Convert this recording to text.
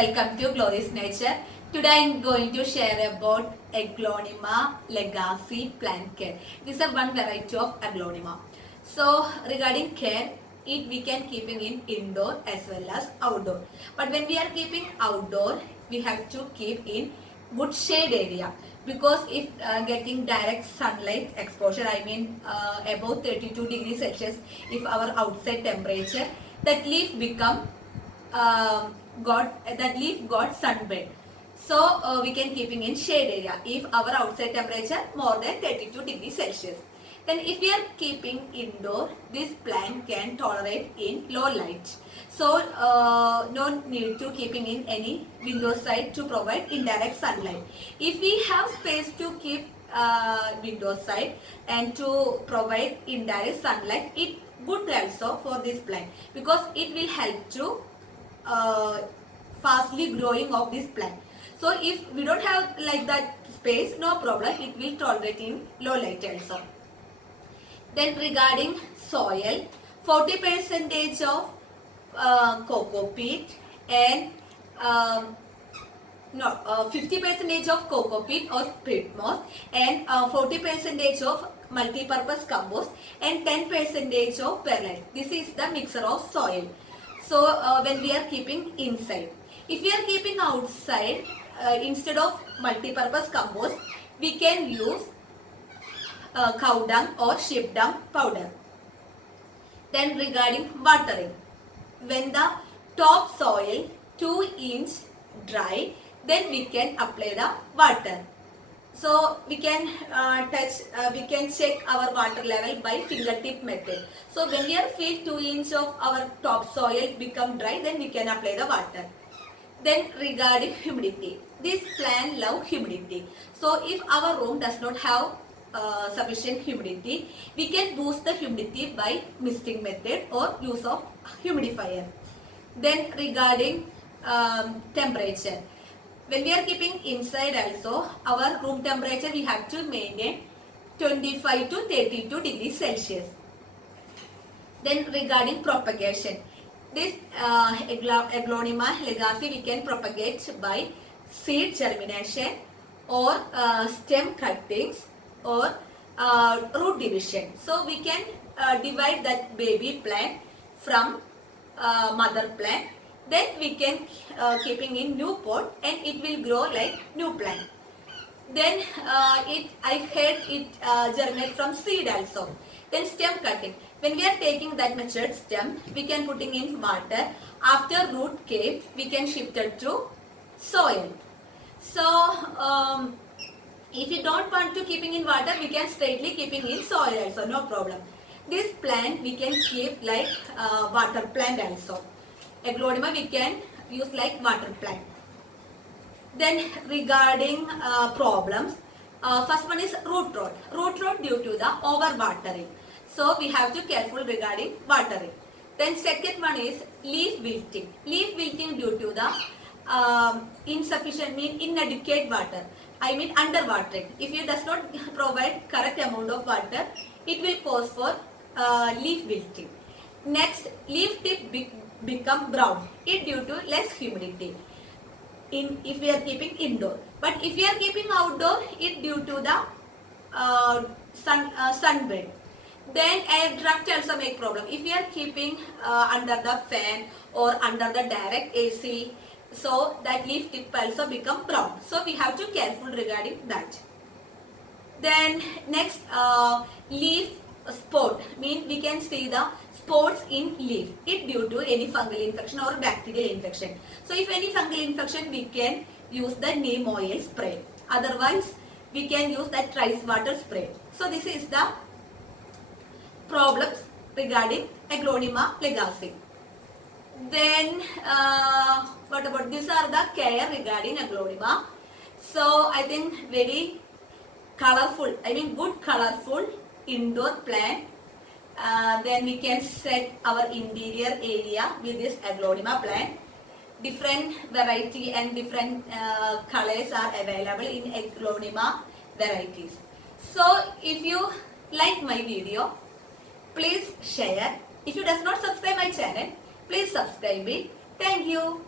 Welcome to Glorious Nature. Today I am going to share about Aglaonema legacy plant care. This is one variety of Aglaonema. So regarding care, we can keeping in indoor as well as outdoor. But when we are keeping outdoor, we have to keep in wood shade area, because if getting direct sunlight exposure, I mean above 32 degrees Celsius, if our outside temperature, that leaf become that leaf got sunburn. So we can keeping in shade area if our outside temperature more than 32 degrees Celsius. Then if we are keeping indoor, this plant can tolerate in low light. So no need to keeping in any window side to provide indirect sunlight. If we have space to keep window side and to provide indirect sunlight, it good also for this plant, because it will help to fastly growing of this plant. So if we don't have like that space, no problem, it will tolerate in low light also. Then regarding soil, 40% of cocoa peat and 50% of cocoa peat or peat moss, and 40% of multi-purpose compost, and 10% of perlite. This is the mixture of soil. So when we are keeping inside, if we are keeping outside, instead of multi-purpose compost, we can use cow dung or sheep dung powder. Then regarding watering, when the top soil 2 inch dry, then we can apply the water. So we can we can check our water level by fingertip method. So when we are feel 2 inch of our top soil become dry, then we can apply the water. Then regarding humidity, this plant love humidity. So if our room does not have sufficient humidity, we can boost the humidity by misting method or use of humidifier. Then regarding temperature, when we are keeping inside also, our room temperature we have to maintain 25 to 32 degrees Celsius. Then regarding propagation, this Aglaonema legacy we can propagate by seed germination or stem cuttings or root division. So we can divide that baby plant from mother plant. Then we can keeping in new pot and it will grow like new plant. Then I heard it germinate from seed also. Then stem cutting. When we are taking that matured stem, we can putting in water. After root came, we can shift it to soil. So if you don't want to keeping in water, we can straightly keeping in soil also, no problem. This plant we can keep like water plant also. Aglaonema we can use like water plant. Then regarding problems, first one is root rot. Root rot due to the overwatering. So we have to careful regarding watering. Then second one is leaf wilting. Leaf wilting due to the insufficient, inadequate water. I mean underwatering. If it does not provide correct amount of water, it will cause for leaf wilting. Next, leaf tip become brown. It due to less humidity. If we are keeping indoor, but if we are keeping outdoor, it due to the sunburn. Then air draft also make problem. If we are keeping under the fan or under the direct AC, so that leaf tip also become brown. So we have to careful regarding that. Then next, leaf spot, we can see the spots in leaf. It due to any fungal infection or bacterial infection. So if any fungal infection, we can use the neem oil spray. Otherwise, we can use that rice water spray. So this is the problems regarding Aglaonema legacy. Then what about, these are the care regarding Aglaonema. So I think very colorful, I mean good colorful indoor plant. Then we can set our interior area with this Aglaonema plant. Different variety and different colors are available in Aglaonema varieties. So if you like my video, please share. If you does not subscribe my channel, please subscribe it. Thank you.